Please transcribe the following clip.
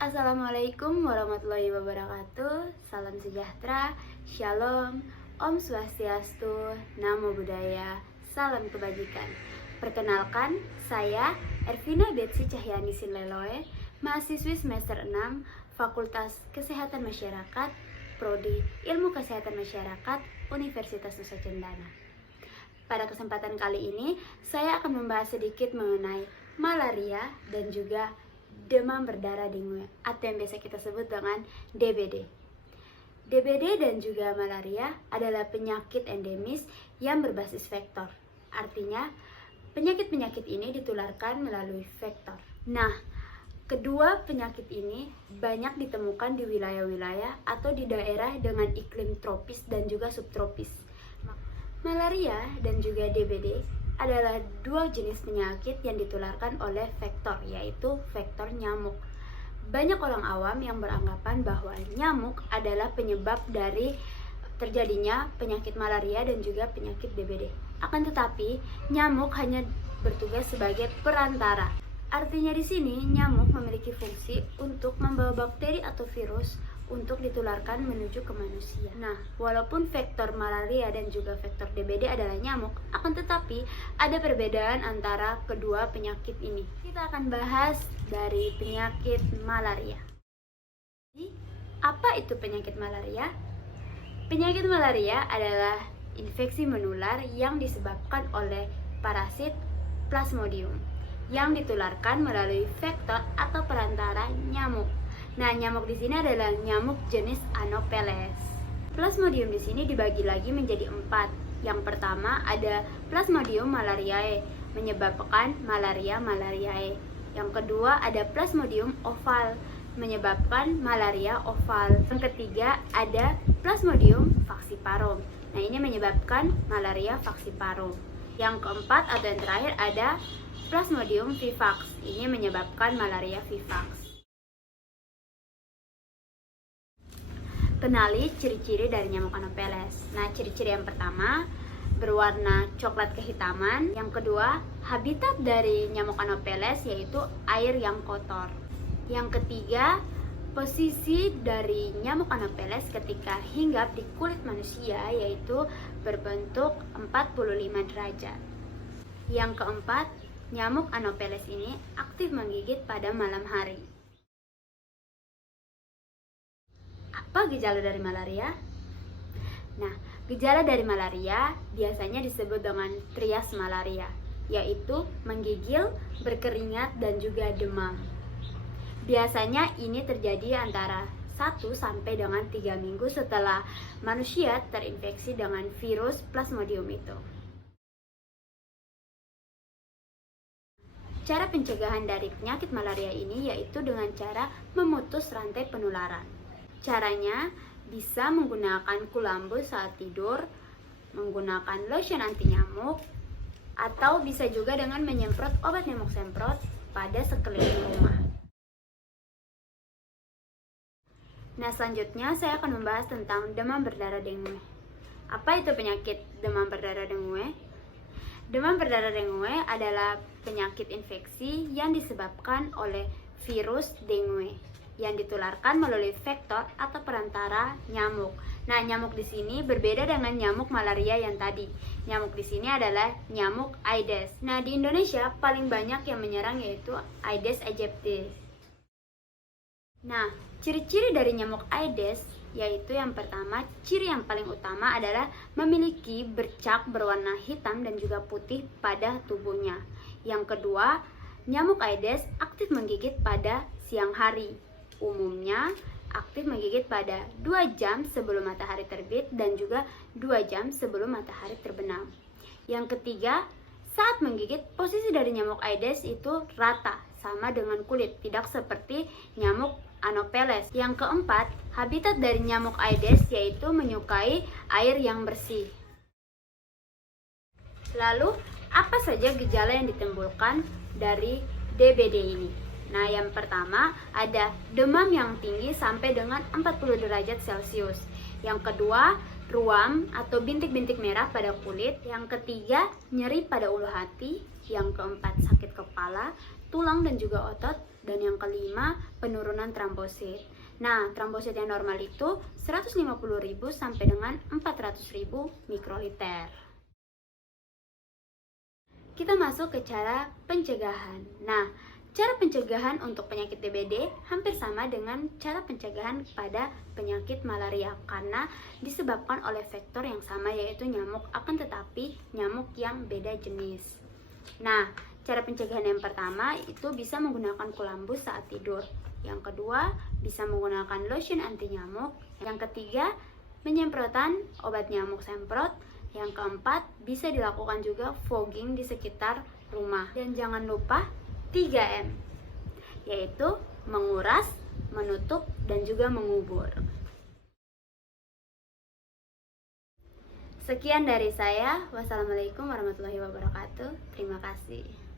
Assalamualaikum warahmatullahi wabarakatuh. Salam sejahtera, shalom, om swastiastu, namo buddhaya, salam kebajikan. Perkenalkan, saya Ervina Betsy Cahyani Sinleloe, mahasiswi semester 6 Fakultas Kesehatan Masyarakat, Prodi Ilmu Kesehatan Masyarakat, Universitas Nusa Cendana. Pada kesempatan kali ini, saya akan membahas sedikit mengenai malaria dan juga demam berdarah dengue atau yang biasa kita sebut dengan DBD. DBD dan juga malaria adalah penyakit endemis yang berbasis vektor. Artinya, penyakit-penyakit ini ditularkan melalui vektor. Nah, kedua penyakit ini banyak ditemukan di wilayah-wilayah atau di daerah dengan iklim tropis dan juga subtropis. Malaria dan juga DBD adalah dua jenis penyakit yang ditularkan oleh vektor, yaitu vektor nyamuk. Banyak orang awam yang beranggapan bahwa nyamuk adalah penyebab dari terjadinya penyakit malaria dan juga penyakit DBD. Akan tetapi, nyamuk hanya bertugas sebagai perantara. Artinya di sini nyamuk memiliki fungsi untuk membawa bakteri atau virus untuk ditularkan menuju ke manusia. Nah, walaupun vektor malaria dan juga vektor DBD adalah nyamuk, akan tetapi ada perbedaan antara kedua penyakit ini. Kita akan bahas dari penyakit malaria. Jadi, apa itu penyakit malaria? Penyakit malaria adalah infeksi menular yang disebabkan oleh parasit Plasmodium yang ditularkan melalui vektor atau perantara nyamuk. Nah, nyamuk di sini adalah nyamuk jenis Anopheles. Plasmodium di sini dibagi lagi menjadi 4. Yang pertama ada Plasmodium malariae, menyebabkan malaria-malariae. Yang kedua ada Plasmodium oval, menyebabkan malaria oval. Yang ketiga ada Plasmodium falciparum. Nah, ini menyebabkan malaria falciparum. Yang keempat atau yang terakhir ada Plasmodium vivax. Ini menyebabkan malaria vivax. Kenali ciri-ciri dari nyamuk Anopheles. Nah, ciri-ciri yang pertama berwarna coklat kehitaman. Yang kedua, habitat dari nyamuk Anopheles yaitu air yang kotor. Yang ketiga, posisi dari nyamuk Anopheles ketika hinggap di kulit manusia yaitu berbentuk 45 derajat. Yang keempat, nyamuk Anopheles ini aktif menggigit pada malam hari. Apa gejala dari malaria? Nah, gejala dari malaria biasanya disebut dengan trias malaria, yaitu menggigil, berkeringat, dan juga demam. Biasanya ini terjadi antara 1 sampai dengan 3 minggu setelah manusia terinfeksi dengan virus Plasmodium itu. Cara pencegahan dari penyakit malaria ini yaitu dengan cara memutus rantai penularan. Caranya bisa menggunakan kulambu saat tidur, menggunakan lotion anti nyamuk, atau bisa juga dengan menyemprot obat nyamuk semprot pada sekeliling rumah. Nah, selanjutnya saya akan membahas tentang demam berdarah dengue. Apa itu penyakit demam berdarah dengue? Demam berdarah dengue adalah penyakit infeksi yang disebabkan oleh virus dengue yang ditularkan melalui vektor atau perantara nyamuk. Nah, nyamuk di sini berbeda dengan nyamuk malaria yang tadi. Nyamuk di sini adalah nyamuk Aedes. Nah, di Indonesia paling banyak yang menyerang yaitu Aedes aegypti. Nah, ciri-ciri dari nyamuk Aedes yaitu yang pertama, ciri yang paling utama adalah memiliki bercak berwarna hitam dan juga putih pada tubuhnya. Yang kedua, nyamuk Aedes aktif menggigit pada siang hari. Umumnya aktif menggigit pada 2 jam sebelum matahari terbit dan juga 2 jam sebelum matahari terbenam. Yang ketiga, saat menggigit, posisi dari nyamuk Aedes itu rata, sama dengan kulit, tidak seperti nyamuk Anopheles. Yang keempat, habitat dari nyamuk Aedes yaitu menyukai air yang bersih. Lalu, apa saja gejala yang ditimbulkan dari DBD ini? Nah, yang pertama ada demam yang tinggi sampai dengan 40 derajat Celcius. Yang kedua, ruam atau bintik-bintik merah pada kulit. Yang ketiga, nyeri pada ulu hati. Yang keempat, sakit kepala, tulang dan juga otot. Dan yang kelima, penurunan trombosit. Nah, trombosit yang normal itu 150.000 sampai dengan 400.000 mikroliter. Kita masuk ke cara pencegahan. Nah, cara pencegahan untuk penyakit DBD hampir sama dengan cara pencegahan pada penyakit malaria karena disebabkan oleh faktor yang sama, yaitu nyamuk, akan tetapi nyamuk yang beda jenis. Nah, cara pencegahan yang pertama itu bisa menggunakan kulambus saat tidur. Yang kedua, bisa menggunakan lotion anti nyamuk. Yang ketiga, penyemprotan obat nyamuk semprot. Yang keempat, bisa dilakukan juga fogging di sekitar rumah. Dan jangan lupa 3M, yaitu menguras, menutup, dan juga mengubur. Sekian dari saya. Wassalamualaikum warahmatullahi wabarakatuh. Terima kasih.